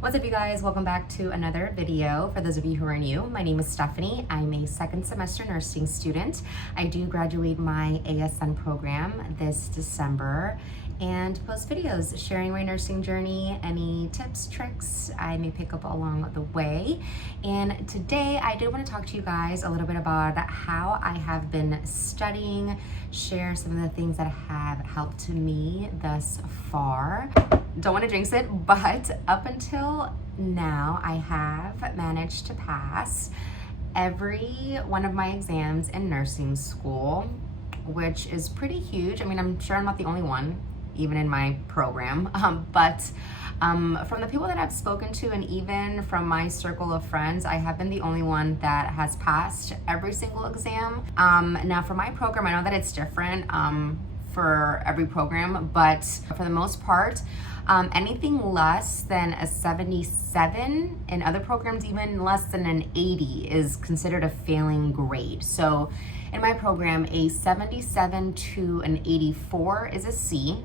What's up, you guys? Welcome back to another video. For those of you who are new, my name is Stephanie. I'm a second semester nursing student. I do graduate my ASN program this December and post videos sharing my nursing journey, any tips, tricks I may pick up along the way. And today I did want to talk to you guys a little bit about how I have been studying, share some of the things that have helped me thus far. Don't want to jinx it, but up until now, I have managed to pass every one of my exams in nursing school, which is pretty huge. I mean, I'm sure I'm not the only one, even in my program, but from the people that I've spoken to and even from my circle of friends, I have been the only one that has passed every single exam. Now for my program, I know that it's different for every program, but for the most part, anything less than a 77, in other programs even less than an 80 is considered a failing grade. So in my program, a 77 to an 84 is a C,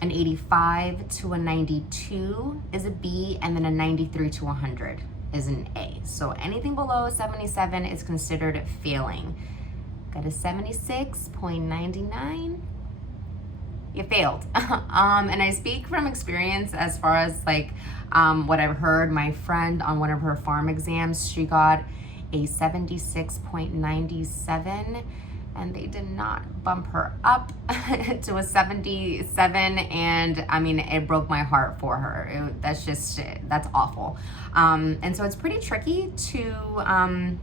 an 85 to a 92 is a B, and then a 93 to 100 is an A. So anything below a 77 is considered failing. Got a 76.99. You failed. And I speak from experience as far as like what I've heard. My friend on one of her farm exams, she got a 76.97 and they did not bump her up to a 77. And I mean, it broke my heart for her. That's awful. And so it's pretty tricky to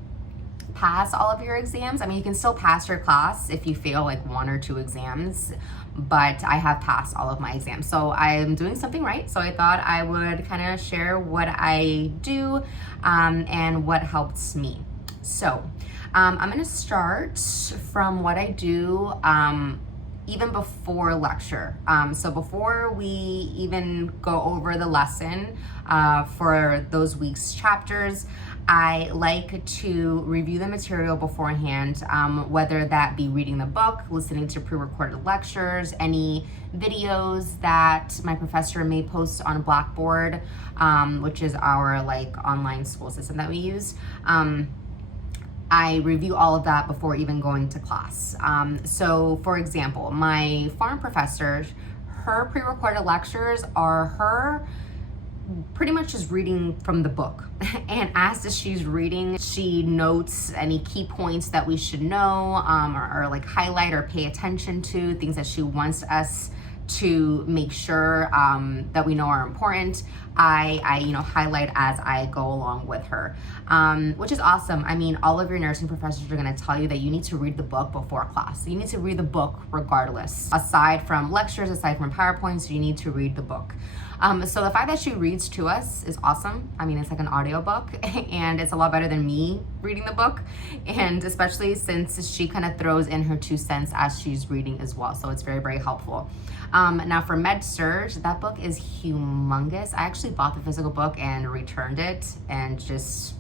pass all of your exams. I mean, you can still pass your class if you fail like one or two exams, but I have passed all of my exams. So I'm doing something right. So I thought I would kind of share what I do and what helps me. So I'm gonna start from what I do even before lecture. So before we even go over the lesson for those week's chapters, I like to review the material beforehand, whether that be reading the book, listening to pre-recorded lectures, any videos that my professor may post on Blackboard, which is our like online school system that we use. I review all of that before even going to class. So for example, my farm professor, her pre-recorded lectures are her pretty much just reading from the book. And as she's reading, she notes any key points that we should know or like highlight or pay attention to, things that she wants us to make sure that we know are important. I highlight as I go along with her, which is awesome. I mean, all of your nursing professors are gonna tell you that you need to read the book before class. So you need to read the book regardless. Aside from lectures, aside from PowerPoints, you need to read the book. So the fact that she reads to us is awesome. I mean, it's like an audiobook and it's a lot better than me reading the book. And especially since she kind of throws in her 2 cents as she's reading as well. So it's very, very helpful. Now for Med-Surg, that book is humongous. I actually bought the physical book and returned it and just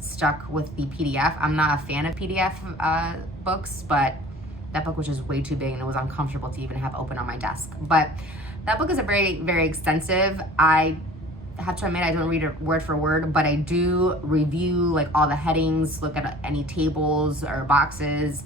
stuck with the PDF. I'm not a fan of PDF books, but that book was just way too big and it was uncomfortable to even have open on my desk. But that book is a very, very extensive. I have to admit I don't read it word for word, but I do review like all the headings, look at any tables or boxes,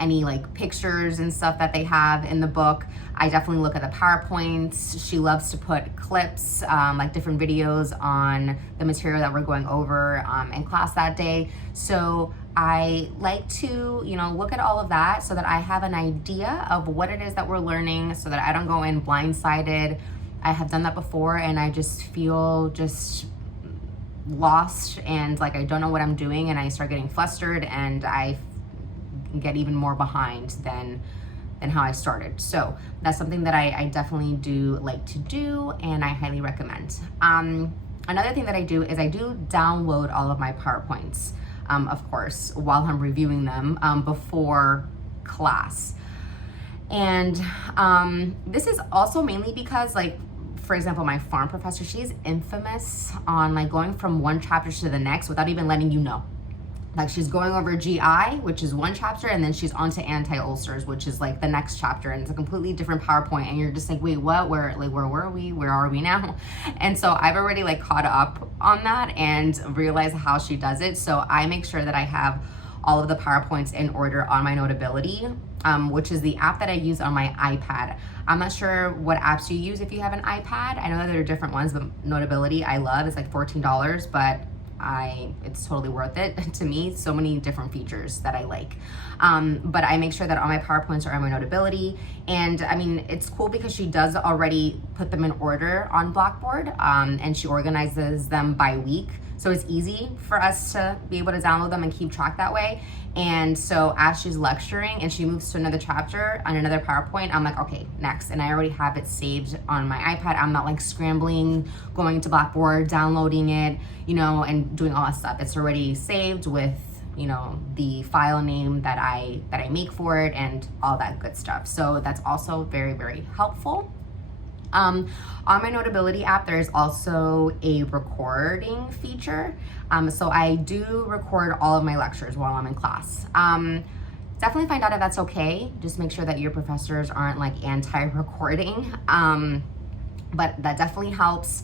any like pictures and stuff that they have in the book. I definitely look at the PowerPoints. She loves to put clips, like different videos on the material that we're going over in class that day. So I like to, look at all of that so that I have an idea of what it is that we're learning so that I don't go in blindsided. I have done that before and I just feel just lost and like I don't know what I'm doing and I start getting flustered and I get even more behind than how I started. So that's something that I definitely do like to do and I highly recommend. Another thing that I do is I do download all of my PowerPoints, of course, while I'm reviewing them before class. And this is also mainly because like, for example, my farm professor, she's infamous on like going from one chapter to the next without even letting you know. Like she's going over GI, which is one chapter, and then she's on to anti-ulcers, which is like the next chapter, and it's a completely different PowerPoint, and you're just like, wait, what? Where were we? Where are we now? And so I've already like caught up on that and realized how she does it. So I make sure that I have all of the PowerPoints in order on my Notability, which is the app that I use on my iPad. I'm not sure what apps you use if you have an iPad. I know that there are different ones, but Notability I love. It's like $14, but it's totally worth it to me. So many different features that I like. But I make sure that all my PowerPoints are on my Notability. And I mean, it's cool because she does already put them in order on Blackboard, and she organizes them by week. So it's easy for us to be able to download them and keep track that way. And so as she's lecturing and she moves to another chapter on another PowerPoint, I'm like, okay, next. And I already have it saved on my iPad. I'm not like scrambling, going to Blackboard, downloading it, and doing all that stuff. It's already saved with, the file name that I make for it and all that good stuff. So that's also very, very helpful. On my Notability app, there's also a recording feature. So I do record all of my lectures while I'm in class. Definitely find out if that's okay. Just make sure that your professors aren't like anti-recording. But that definitely helps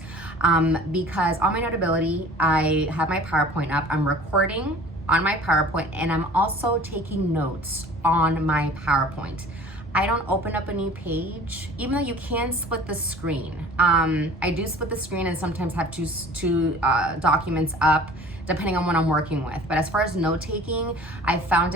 because on my Notability, I have my PowerPoint up. I'm recording on my PowerPoint and I'm also taking notes on my PowerPoint. I don't open up a new page, even though you can split the screen. I do split the screen and sometimes have two documents up depending on what I'm working with. But as far as note taking, I found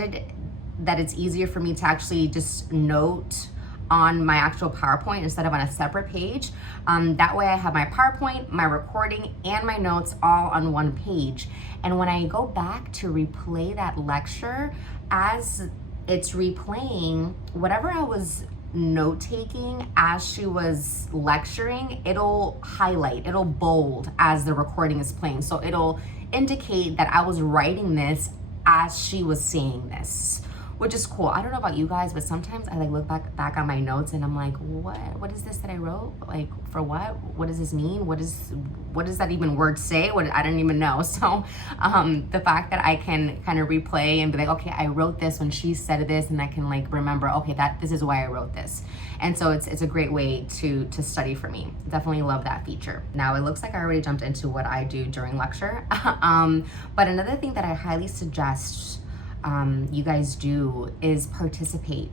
that it's easier for me to actually just note on my actual PowerPoint instead of on a separate page. That way I have my PowerPoint, my recording, and my notes all on one page. And when I go back to replay that lecture, as it's replaying, whatever I was note taking as she was lecturing, it'll highlight, it'll bold as the recording is playing. So it'll indicate that I was writing this as she was saying this, which is cool. I don't know about you guys, but sometimes I like look back on my notes and I'm like, what is this that I wrote? Like, for what? What does this mean? What does that even word say? I don't even know. So the fact that I can kind of replay and be like, okay, I wrote this when she said this, and I can like remember, okay, this is why I wrote this. And so it's a great way to study for me. Definitely love that feature. Now it looks like I already jumped into what I do during lecture. But another thing that I highly suggest you guys do is participate,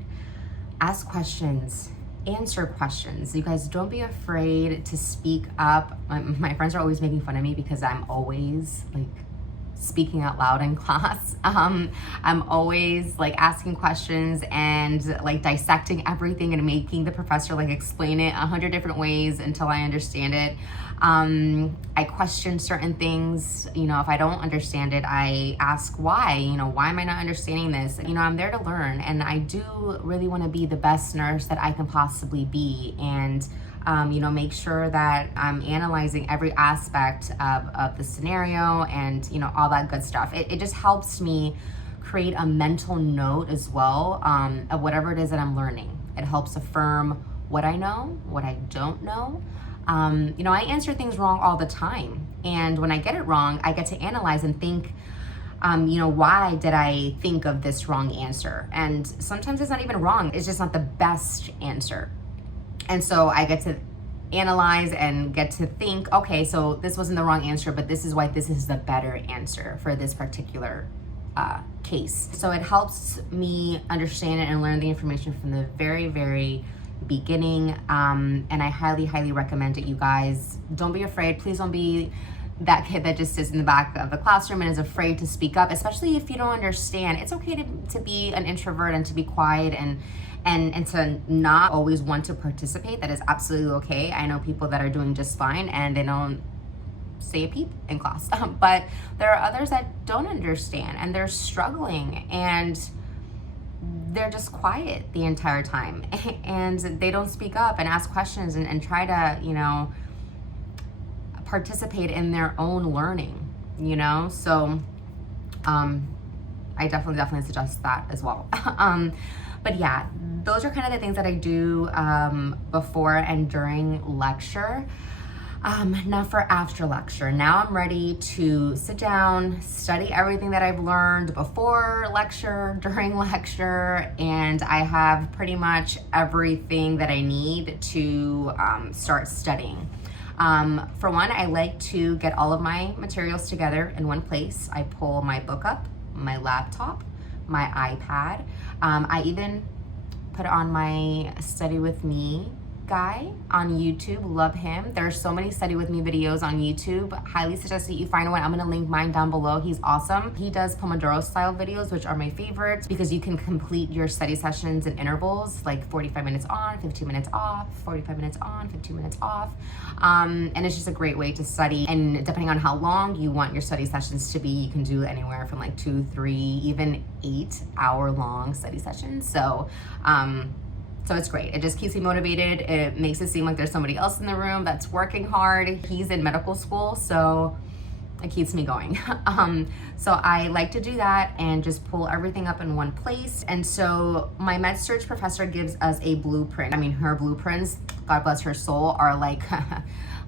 ask questions, answer questions. You guys don't be afraid to speak up. My friends are always making fun of me because I'm always like speaking out loud in class. I'm always like asking questions and like dissecting everything and making the professor like explain it 100 different ways until I understand it. I question certain things. If I don't understand it, I ask why. Why am I not understanding this? I'm there to learn, and I do really want to be the best nurse that I can possibly be, and make sure that I'm analyzing every aspect of the scenario and, all that good stuff. It just helps me create a mental note as well of whatever it is that I'm learning. It helps affirm what I know, what I don't know. I answer things wrong all the time. And when I get it wrong, I get to analyze and think, why did I think of this wrong answer? And sometimes it's not even wrong. It's just not the best answer. And so I get to analyze and get to think, okay, so this wasn't the wrong answer, but this is why this is the better answer for this particular case. So it helps me understand it and learn the information from the very, very beginning. And I highly, highly recommend it, you guys. Don't be afraid. Please don't be that kid that just sits in the back of the classroom and is afraid to speak up, especially if you don't understand. It's okay to be an introvert and to be quiet and to not always want to participate. That is absolutely okay. I know people that are doing just fine and they don't say a peep in class. But there are others that don't understand and they're struggling and they're just quiet the entire time and they don't speak up and ask questions and try to, participate in their own learning, So I definitely suggest that as well. But yeah, those are kind of the things that I do before and during lecture. Now for after lecture. Now I'm ready to sit down, study everything that I've learned before lecture, during lecture, and I have pretty much everything that I need to start studying. For one, I like to get all of my materials together in one place. I pull my book up, my laptop, my iPad. I even put on my Study With Me guy on YouTube. Love him. There are so many Study With Me videos on YouTube. Highly suggest that you find one. I'm gonna link mine down below. He's awesome. He does Pomodoro style videos, which are my favorites because you can complete your study sessions in intervals, like 45 minutes on, 15 minutes off, 45 minutes on, 15 minutes off. And it's just a great way to study. And depending on how long you want your study sessions to be, you can do anywhere from like 2, 3, even 8-hour long study sessions. So it's great. It just keeps me motivated. It makes it seem like there's somebody else in the room that's working hard. He's in medical school, so it keeps me going. So I like to do that and just pull everything up in one place. And so my med search professor gives us a blueprint. I mean, her blueprints, God bless her soul, are like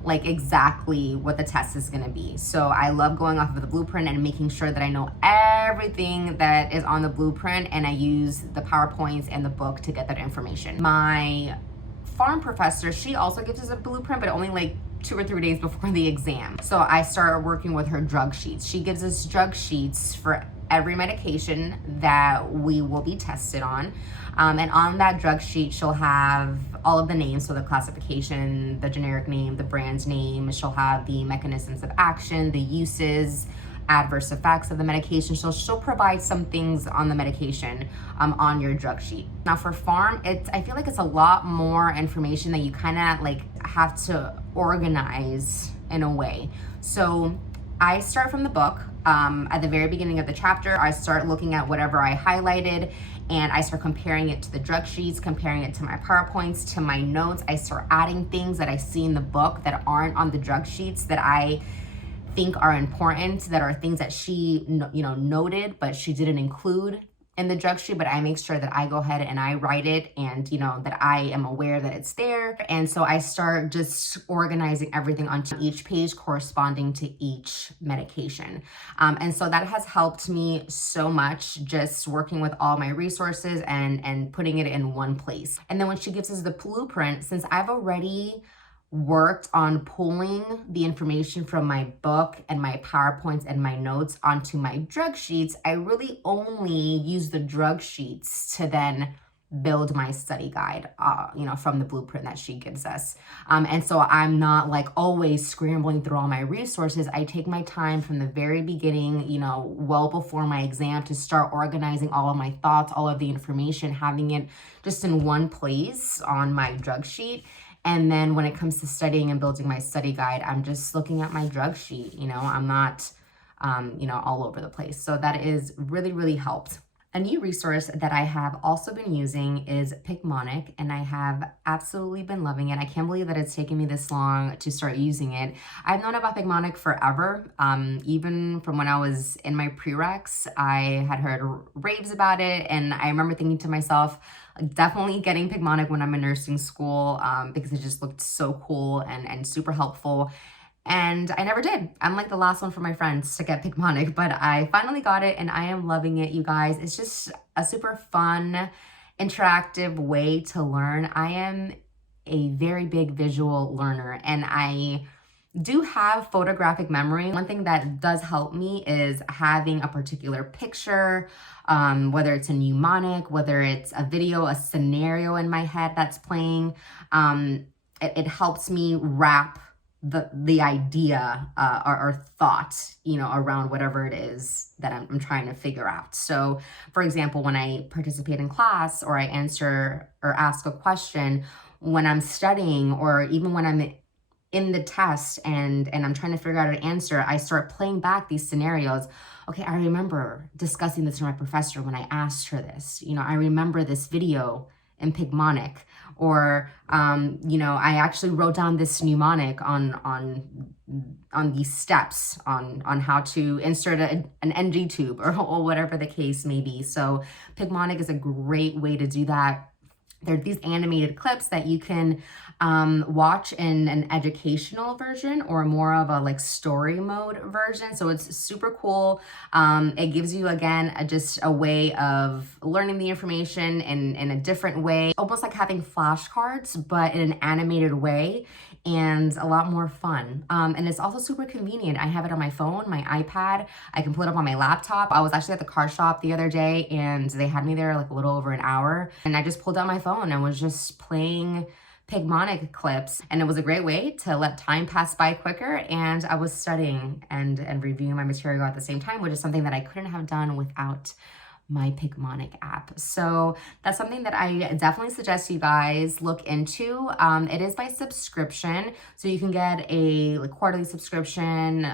like exactly what the test is gonna be. So I love going off of the blueprint and making sure that I know everything that is on the blueprint, and I use the PowerPoints and the book to get that information. My pharm professor, she also gives us a blueprint, but only like 2 or 3 days before the exam. So I start working with her drug sheets. She gives us drug sheets for every medication that we will be tested on. And on that drug sheet, she'll have all of the names, so the classification, the generic name, the brand name. She'll have the mechanisms of action, the uses, adverse effects of the medication. So she'll provide some things on the medication on your drug sheet. Now for pharm, I feel like it's a lot more information that you kind of like have to organize in a way. So I start from the book. At the very beginning of the chapter, I start looking at whatever I highlighted, and I start comparing it to the drug sheets, comparing it to my PowerPoints, to my notes. I start adding things that I see in the book that aren't on the drug sheets that I think are important, that are things that she noted, but she didn't include in the drug sheet, but I make sure that I go ahead and I write it, and that I am aware that it's there. And so I start just organizing everything onto each page corresponding to each medication. And so that has helped me so much, just working with all my resources and putting it in one place. And then when she gives us the blueprint, since I've already worked on pulling the information from my book and my PowerPoints and my notes onto my drug sheets, I really only use the drug sheets to then build my study guide, from the blueprint that she gives us. And so I'm not like always scrambling through all my resources. I take my time from the very beginning, well before my exam, to start organizing all of my thoughts, all of the information, having it just in one place on my drug sheet. And then when it comes to studying and building my study guide, I'm just looking at my drug sheet. I'm not, all over the place. So that is really, really helped. A new resource that I have also been using is Pigmonic, and I have absolutely been loving it. I can't believe that it's taken me this long to start using it. I've known about Pigmonic forever. Even from when I was in my prereqs, I had heard raves about it, and I remember thinking to myself, definitely getting Pigmonic when I'm in nursing school, because it just looked so cool and super helpful. And I never did. I'm like the last one for my friends to get Pigmonic, but I finally got it and I am loving it, you guys. It's just a super fun, interactive way to learn. I am a very big visual learner, and I do have photographic memory. One thing that does help me is having a particular picture, whether it's a mnemonic, whether it's a video, a scenario in my head that's playing. It helps me wrap the idea or thought, around whatever it is that I'm trying to figure out. So for example, when I participate in class, or I answer or ask a question when I'm studying, or even when I'm in the test and I'm trying to figure out an answer, I start playing back these scenarios. Okay, I remember discussing this with my professor when I asked her this. I remember this video in Pigmonic, or I actually wrote down this mnemonic on these steps on how to insert an NG tube or whatever the case may be. So Pigmonic is a great way to do that. They're these animated clips that you can watch in an educational version or more of a like story mode version. So it's super cool. It gives you, again, just a way of learning the information in a different way, almost like having flashcards, but in an animated way, and a lot more fun. And it's also super convenient. I have it on my phone, my iPad. I can pull it up on my laptop. I was actually at the car shop the other day and they had me there like a little over an hour. And I just pulled out my phone and was just playing Pigmonic clips. And it was a great way to let time pass by quicker. And I was studying and reviewing my material at the same time, which is something that I couldn't have done without my Pigmonic app. So that's something that I definitely suggest you guys look into. It is by subscription, so you can get a quarterly subscription,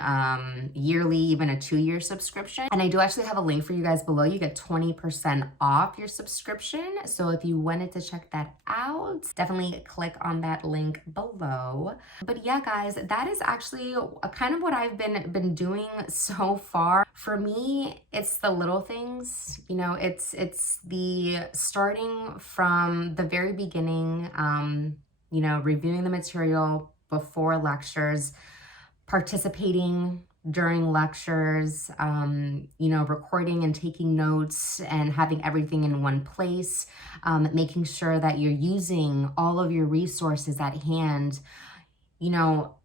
yearly, even a 2-year subscription. And I do actually have a link for you guys below. You get 20% off your subscription. So if you wanted to check that out, definitely click on that link below. But yeah, guys, that is actually kind of what I've been doing so far. For me, it's the little things. You know, it's the starting from the very beginning, you know, reviewing the material before lectures, participating during lectures, you know, recording and taking notes and having everything in one place, making sure that you're using all of your resources at hand. You know,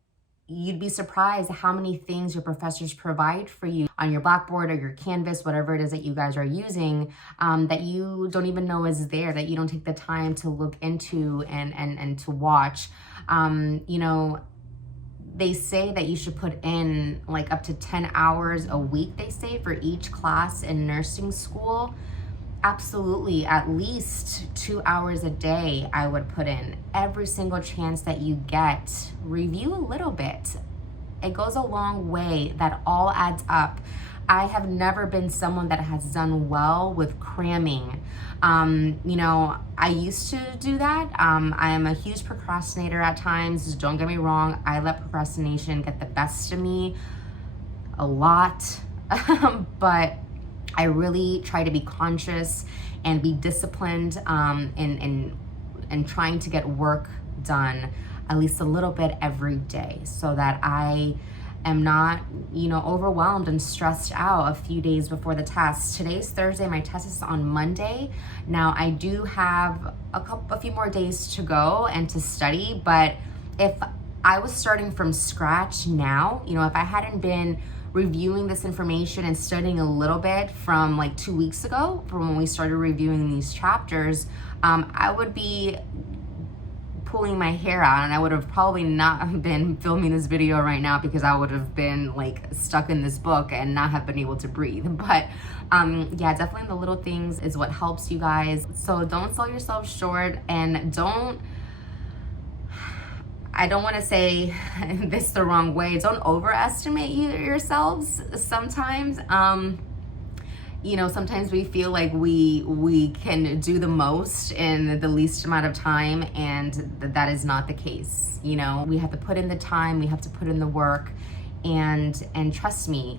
you'd be surprised how many things your professors provide for you on your Blackboard or your Canvas, whatever it is that you guys are using, that you don't even know is there, that you don't take the time to look into and to watch. You know, they say that you should put in like up to 10 hours a week, they say, for each class in nursing school. Absolutely, at least 2 hours a day I would put in. Every single chance that you get, review a little bit. It goes a long way. That all adds up. I have never been someone that has done well with cramming. You know, I used to do that. I am a huge procrastinator at times. Don't get me wrong. I let procrastination get the best of me a lot. But I really try to be conscious and be disciplined in trying to get work done at least a little bit every day, so that I am not, you know, overwhelmed and stressed out a few days before the test. Today's Thursday, my test is on Monday. Now I do have a few more days to go and to study, but if I was starting from scratch now, you know, if I hadn't been reviewing this information and studying a little bit from like 2 weeks ago, from when we started reviewing these chapters, I would be pulling my hair out, and I would have probably not been filming this video right now because I would have been like stuck in this book and not have been able to breathe. But yeah, definitely the little things is what helps you guys. So don't sell yourself short, and I don't want to say this the wrong way. Don't overestimate yourselves sometimes. You know, sometimes we feel like we can do the most in the least amount of time, and that is not the case. You know, we have to put in the time, we have to put in the work, and trust me,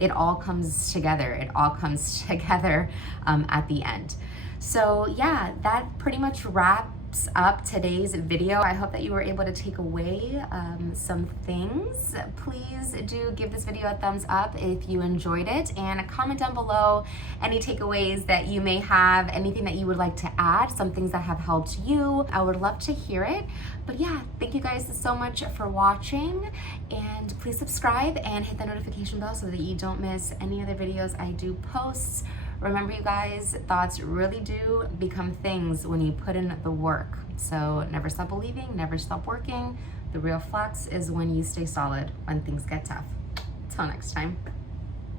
it all comes together. It all comes together at the end. So yeah, that pretty much wraps up today's video. I hope that you were able to take away some things. Please do give this video a thumbs up if you enjoyed it, and comment down below any takeaways that you may have, anything that you would like to add, some things that have helped you. I would love to hear it. But yeah, thank you guys so much for watching, and please subscribe and hit the notification bell so that you don't miss any other videos I do post. Remember, you guys, thoughts really do become things when you put in the work. So never stop believing, never stop working. The real flex is when you stay solid when things get tough. Till next time.